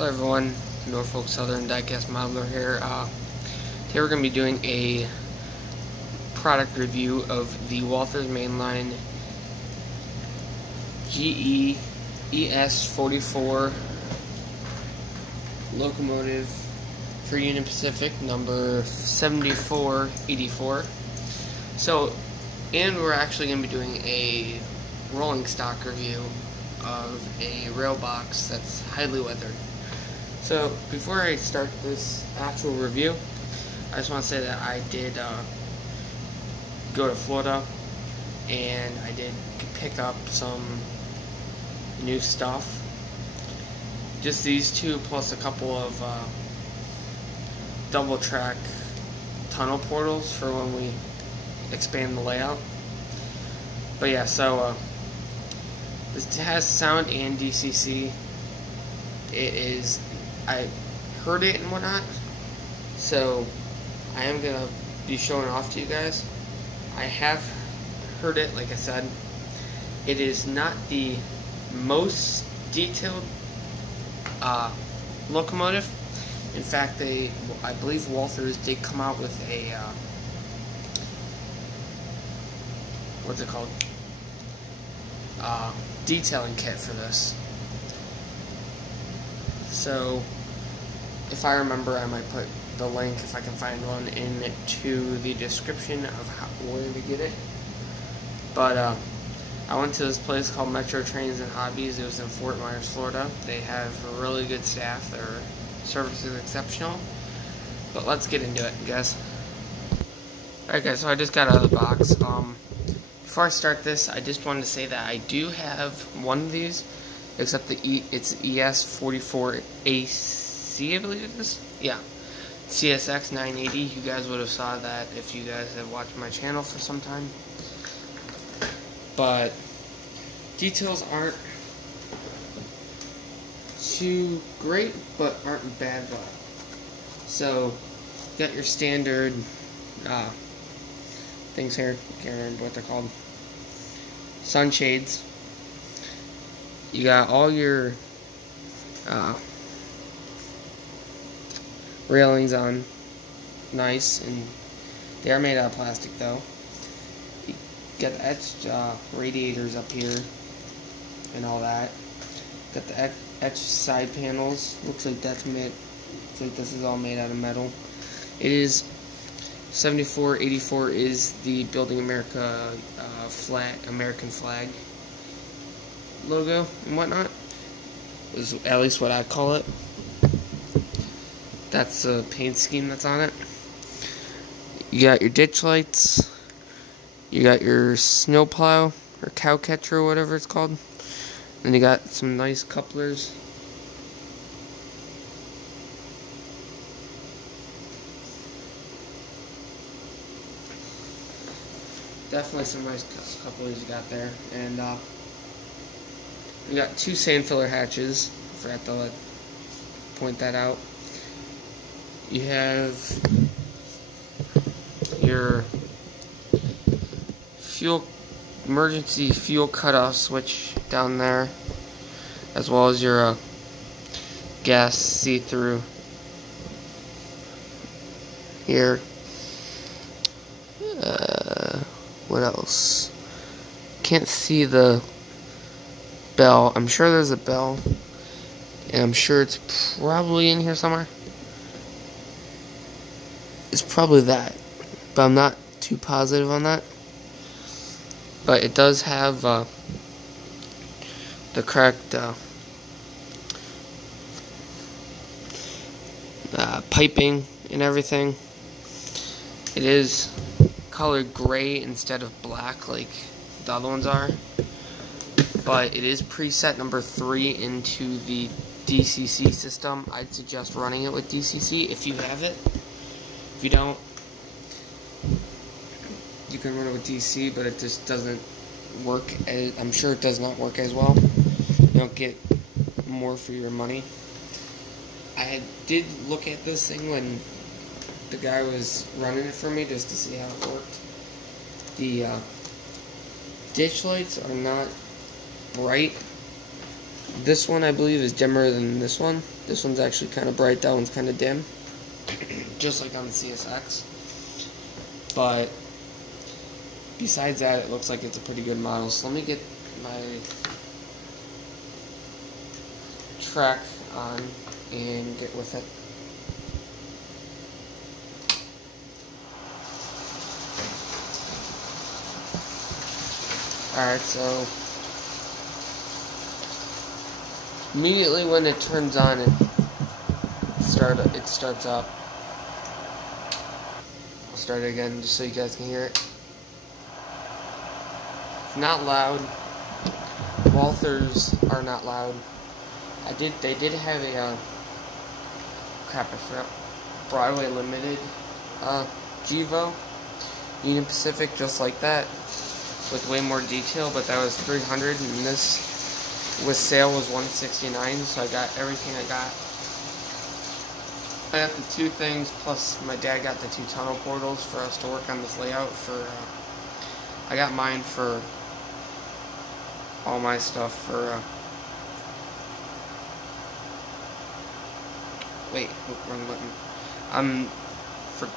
Hello everyone, Norfolk Southern Diecast Modeler here. Today we're going to be doing a product review of the Walthers mainline GE es44 locomotive for Union Pacific number 7484. And we're actually going to be doing a rolling stock review of a rail box that's highly weathered. So before I start this actual review, I just want to say that I did go to Florida and I did pick up some new stuff. Just these two plus a couple of double track tunnel portals for when we expand the layout. But yeah, so this has sound and DCC. I heard it and whatnot, so I am gonna be showing it off to you guys. I have heard it, like I said. It is not the most detailed locomotive. In fact, I believe Walthers did come out with a what's it called? Detailing kit for this. So, if I remember, I might put the link, if I can find one, into the description of where to get it. But I went to this place called Metro Trains and Hobbies. It was in Fort Myers, Florida. They have a really good staff. Their service is exceptional. But let's get into it, guys. Alright guys, so I just got out of the box. Before I start this, I just wanted to say that I do have one of these, except it's es44 AC, I believe it is. Yeah, CSX 980. You guys would have saw that if you guys have watched my channel for some time. But details aren't too great, but aren't bad. So, got your standard things here. Can't remember what they're called. Sunshades. You got all your railings on, nice, and they are made out of plastic though. You got the etched radiators up here and all that. Got the etched side panels. Looks like this is all made out of metal. It is 7484 is the Building America American flag logo and whatnot, is at least what I call it. That's the paint scheme that's on it. You got your ditch lights, you got your snow plow or cow catcher or whatever it's called, and you got some nice couplers. Definitely some nice couplers you got there. And you got two sand filler hatches. I forgot to point that out. You have your emergency fuel cutoff switch down there, as well as your gas see-through here. What else? Can't see the bell. I'm sure there's a bell, and I'm sure it's probably in here somewhere. It's probably that, but I'm not too positive on that. But it does have the correct piping and everything. It is colored gray instead of black like the other ones are, but it is preset number 3 into the DCC system. I'd suggest running it with DCC if you have it. If you don't, you can run it with DC, but it just doesn't work I'm sure it does not work as well. You don't get more for your money. I did look at this thing when the guy was running it for me just to see how it worked. The ditch lights are not bright This one I believe is dimmer than this one. This one's actually kind of bright, that one's kind of dim. Just like on the CSX. But besides that, it looks like it's a pretty good model. So let me get my track on and get with it. Alright, so immediately when it turns on, it starts up. I'll start it again just so you guys can hear it. It's not loud. Walthers are not loud. They did have a crap, I forgot, Broadway Limited Gevo Union Pacific, just like that, with way more detail, but that was $300, and this with sale was $169. So I got everything I got. I got the two things, plus my dad got the two tunnel portals for us to work on this layout. I got mine for all my stuff for wait, wrong button.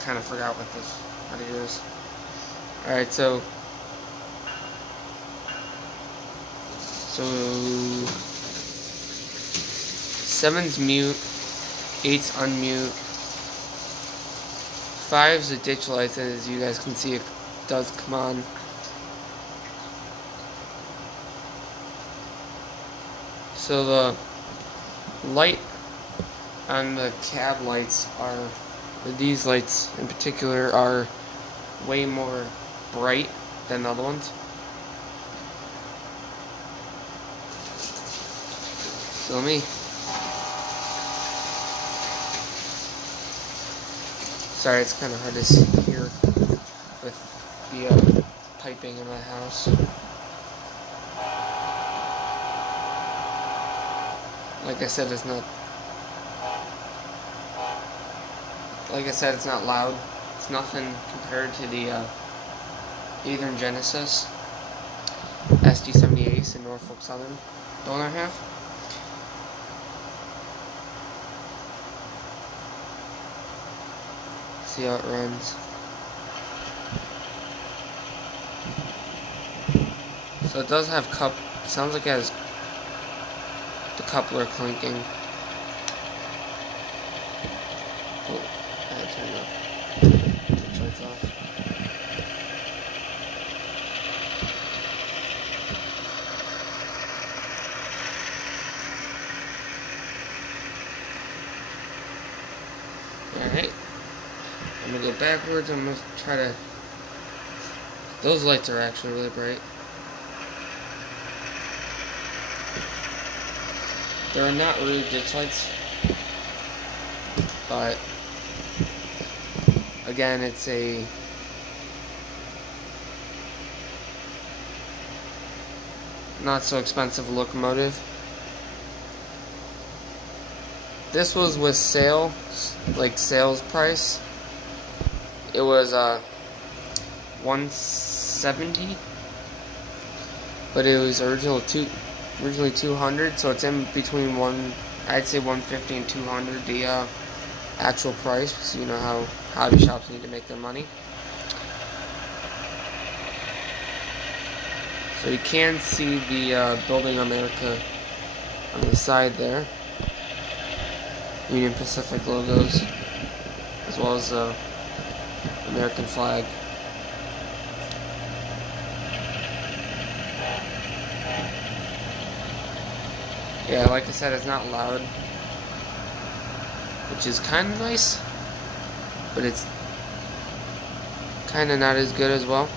Kind of forgot how to do this. Alright, so 7's mute, 8's unmute, 5's a ditch light, and as you guys can see, it does come on. So the light on the cab lights or these lights in particular, are way more bright than the other ones. So let me... Sorry, it's kind of hard to see here with the piping in my house. Like I said, it's not... Like I said, it's not loud. It's nothing compared to the Eastern Genesis SD78 in Norfolk Southern donor half. See how it runs. So it does have sounds like it has the coupler clinking. Oh, I had to turn the lights off. Alright. I'm gonna go backwards. I'm gonna try to... Those lights are actually really bright. They're not really ditch lights, but again, it's a not so expensive locomotive. This was with sale, like sales price. It was $170, but it was originally $200, so it's in between I'd say $150 and $200, the actual price. So you know how hobby shops need to make their money. So you can see the Building America on the side there, Union Pacific logos, as well as the American flag. Yeah, like I said, it's not loud, which is kind of nice, but it's kind of not as good as well.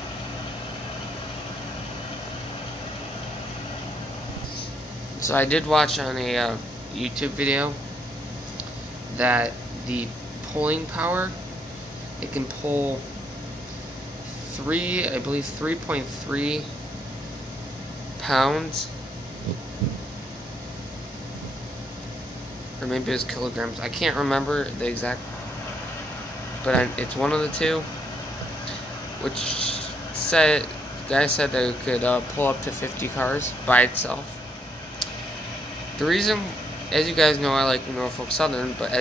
So I did watch on a YouTube video that the pulling power, it can pull I believe 3.3 pounds, or maybe it was kilograms. I can't remember the exact, but it's one of the two. Which the guy said that it could pull up to 50 cars by itself. the reason, as you guys know, I like Norfolk Southern, but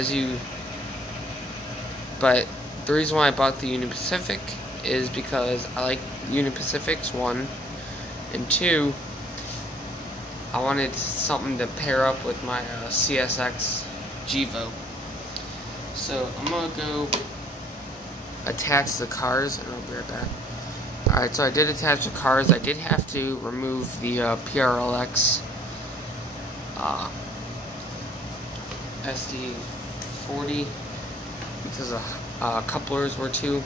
the reason why I bought the Union Pacific is because I like Union Pacifics, 1, and 2, I wanted something to pair up with my CSX Gevo. So I'm gonna go attach the cars, and I'll be right back. Alright, so I did attach the cars. I did have to remove the PRLX es44 because the couplers were too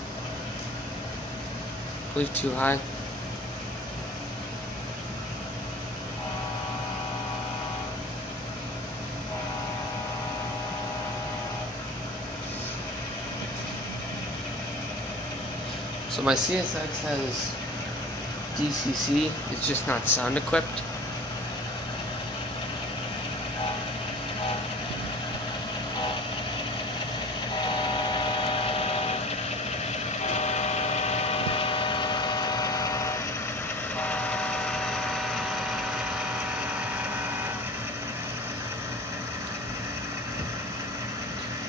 high. So my CSX has DCC, it's just not sound equipped.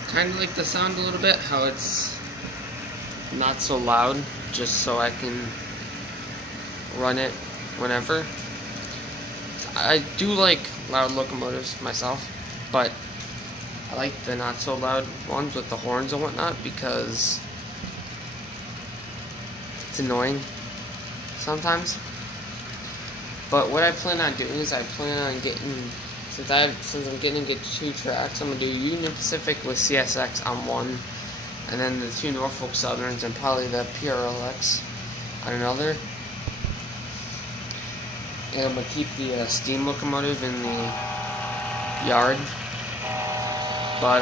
Kind of like the sound a little bit, how it's not so loud, just so I can run it whenever. I do like loud locomotives myself, but I like the not so loud ones with the horns and whatnot because it's annoying sometimes. But what I plan on doing is I plan on getting, since I'm getting 2 tracks, I'm gonna do Union Pacific with CSX on one, and then the 2 Norfolk Southerns and probably the PRLX on another. And I'm gonna keep the steam locomotive in the yard. But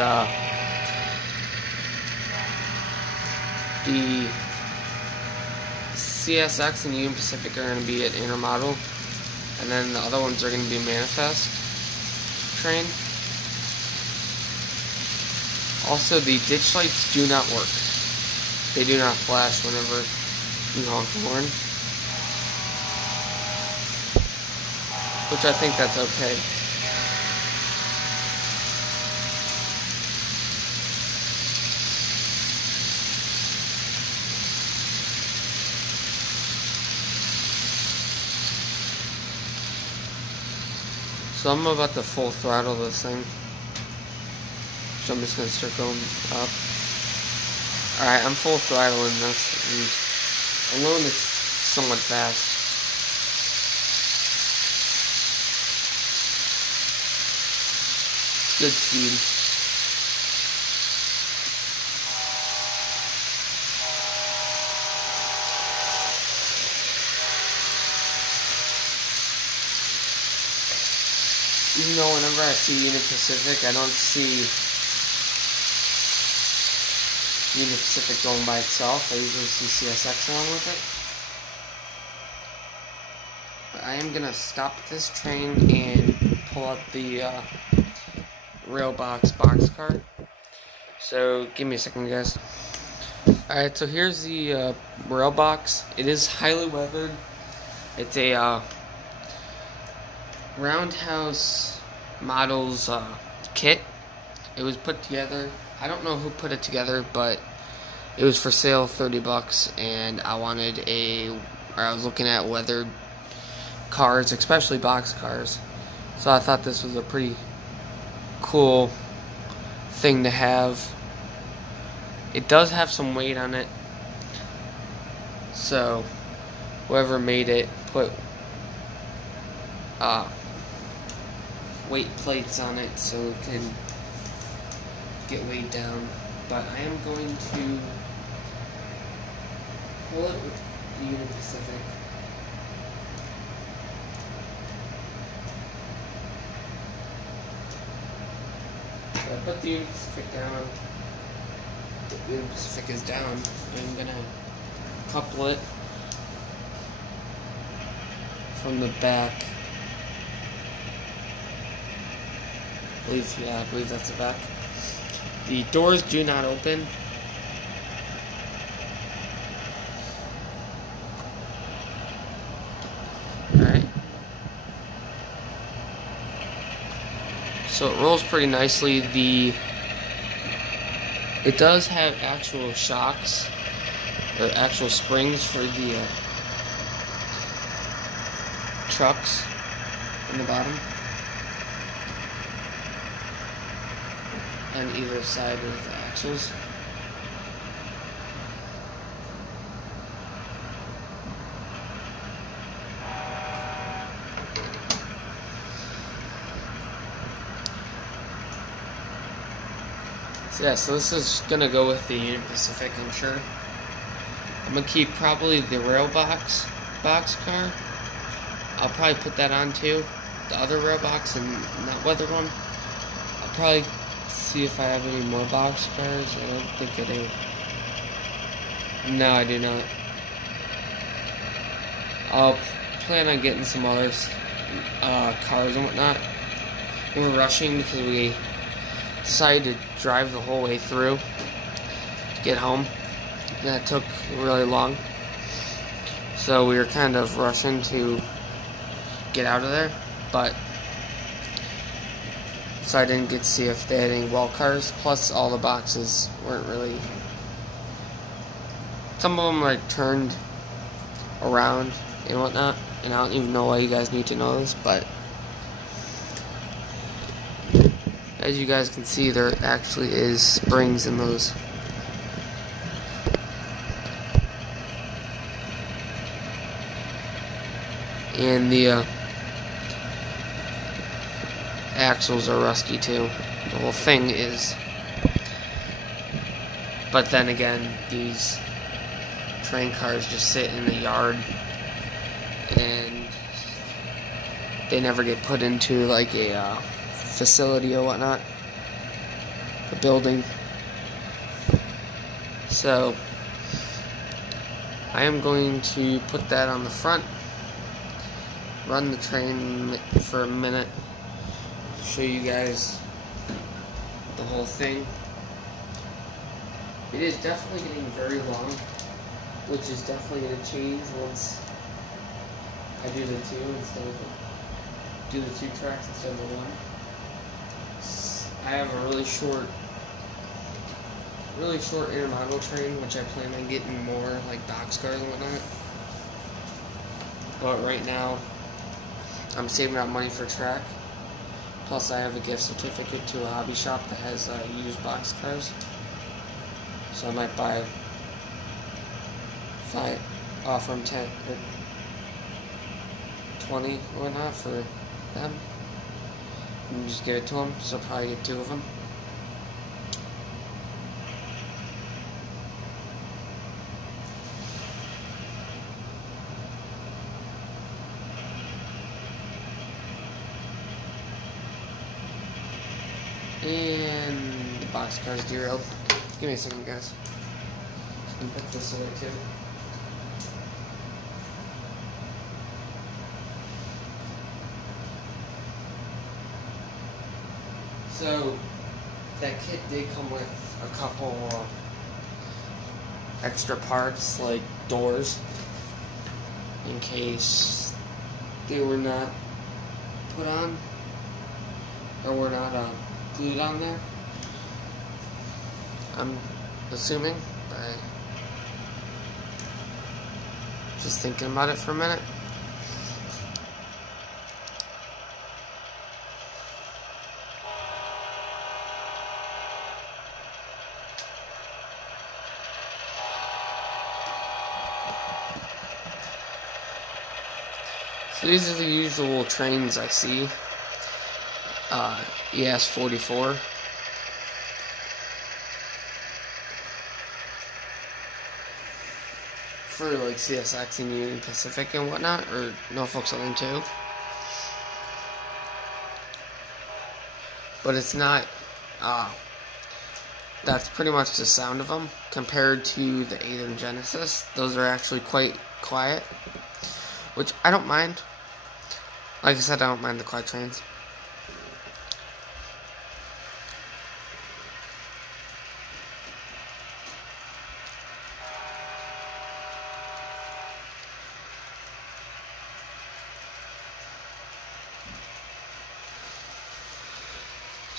the CSX and Union Pacific are gonna be at intermodal, and then the other ones are gonna be manifest train. Also, the ditch lights do not work. They do not flash whenever you honk the horn, which I think that's okay. So I'm about to full throttle this thing. So I'm just going to start going up. Alright, I'm full throttling this. And alone it's somewhat fast. Good speed. Even though whenever I see Union Pacific, I don't see Union Pacific going by itself. I usually see CSX along with it. But I am going to stop this train and pull out the rail boxcar. So give me a second, guys. Alright, so here's the rail box. It is highly weathered. It's a Roundhouse Models kit. It was put together. I don't know who put it together, but it was for sale, $30, and I was looking at weathered cars, especially box cars. So I thought this was a pretty cool thing to have. It does have some weight on it, so whoever made it put weight plates on it so it can get weighed down. But I am going to pull it with the Union Pacific. So I put the Union Pacific down. The Union Pacific is down. I'm gonna couple it from the back. I believe that's the back. The doors do not open. Alright. So it rolls pretty nicely. It does have actual shocks, or actual springs for the trucks in the bottom, on either side of the axles. So yeah, so this is gonna go with the Union Pacific, I'm sure. I'm gonna keep probably the rail boxcar. I'll probably put that on too. The other rail box and that weather one. I'll probably see if I have any more boxcars. I don't think I do. No, I do not. I'll plan on getting some other cars and whatnot. We're rushing because we decided to drive the whole way through to get home. That took really long. So we were kind of rushing to get out of there, so I didn't get to see if they had any Walthers. Plus, all the boxes weren't really. Some of them like turned around and whatnot, and I don't even know why you guys need to know this, but as you guys can see, there actually is springs in those. And the axles are rusty too. The whole thing is. But then again, these train cars just sit in the yard and they never get put into like a facility or whatnot, a building. So I am going to put that on the front, run the train for a minute, show you guys the whole thing. It is definitely getting very long, which is definitely going to change once I do the two tracks instead of the one. I have a really short intermodal train, which I plan on getting more like boxcars and whatnot. But right now, I'm saving up money for track. Plus, I have a gift certificate to a hobby shop that has used boxcars. So I might buy 5 from 10 or 20 or whatnot for them. And just give it to them, so I'll probably get 2 of them. And the boxcar's derailed. Give me a second, guys. Just gonna put this away too. So, that kit did come with a couple extra parts, like doors, in case they were not put on, or were not glued on there. I'm assuming, but just thinking about it for a minute. So these are the usual trains I see. es44. For like CSX and Union Pacific and whatnot, or Norfolk Southern too. But it's not, that's pretty much the sound of them compared to the 8 Genesis. Those are actually quite quiet, which I don't mind. Like I said, I don't mind the quiet trains.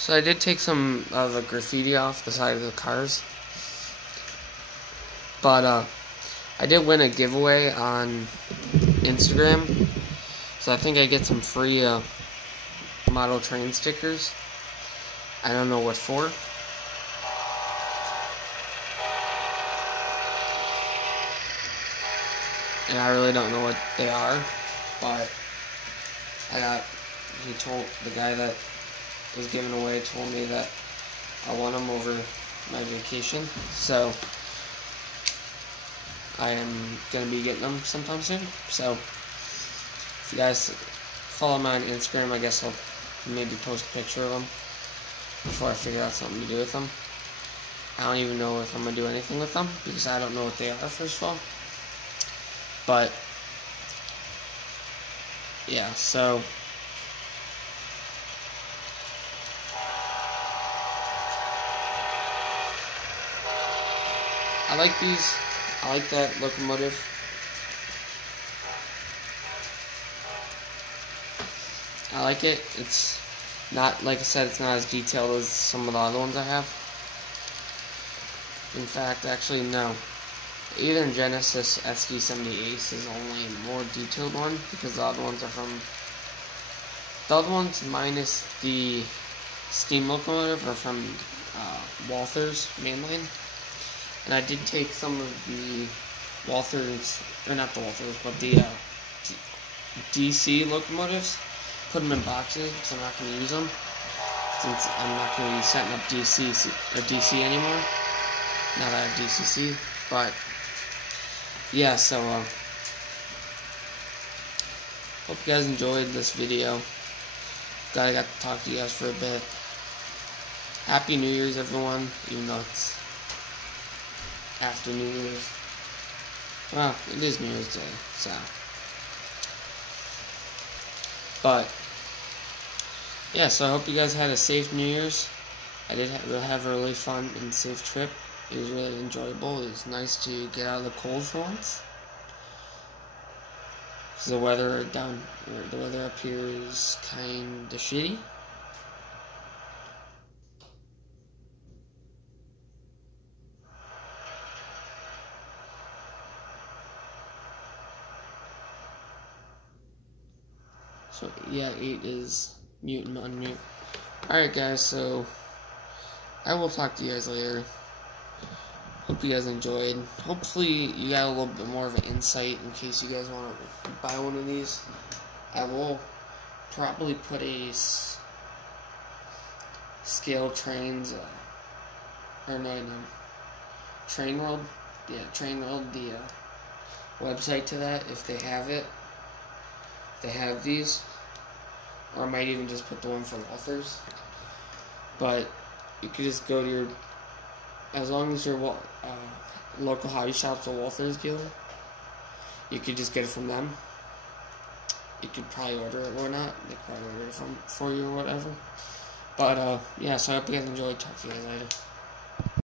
So I did take some of the graffiti off the side of the cars, but I did win a giveaway on Instagram, so I think I get some free model train stickers. I don't know what for. And I really don't know what they are, but the guy that was giving away told me that I won them over my vacation, so I am going to be getting them sometime soon. So if you guys follow me on Instagram, I guess I'll maybe post a picture of them before I figure out something to do with them. I don't even know if I'm going to do anything with them, because I don't know what they are, first of all. But yeah, so I like these. I like that locomotive. I like it. It's not, like I said, it's not as detailed as some of the other ones I have. In fact, actually, no. Even Genesis es44 is only a more detailed one, because the other ones are from... The other ones, minus the steam locomotive, are from Walthers mainline. And I did take some of the Walthers, or not the Walthers, but the DC locomotives, put them in boxes, because I'm not going to use them, since I'm not going to be setting up DC anymore, now that I have DCC. But yeah, so hope you guys enjoyed this video. Glad I got to talk to you guys for a bit. Happy New Year's, everyone, even though it's after New Year's. Well, it is New Year's Day, so. But yeah, so I hope you guys had a safe New Year's. I did have a really fun and safe trip. It was really enjoyable. It was nice to get out of the cold for once. Because the weather up here is kind of shitty. So yeah, 8 is mute and unmute. Alright guys, so I will talk to you guys later. Hope you guys enjoyed. Hopefully you got a little bit more of an insight in case you guys want to buy one of these. I will probably put a scale trains, Train World. Yeah, Train World, the website to that, if they have it. If they have these. Or I might even just put the one from Walthers. But you could just go to your, as long as your local hobby shop's a Walthers dealer, you could just get it from them. You could probably order it or not. They could probably order it for you or whatever. But yeah, so I hope you guys enjoyed. Talk to you guys later.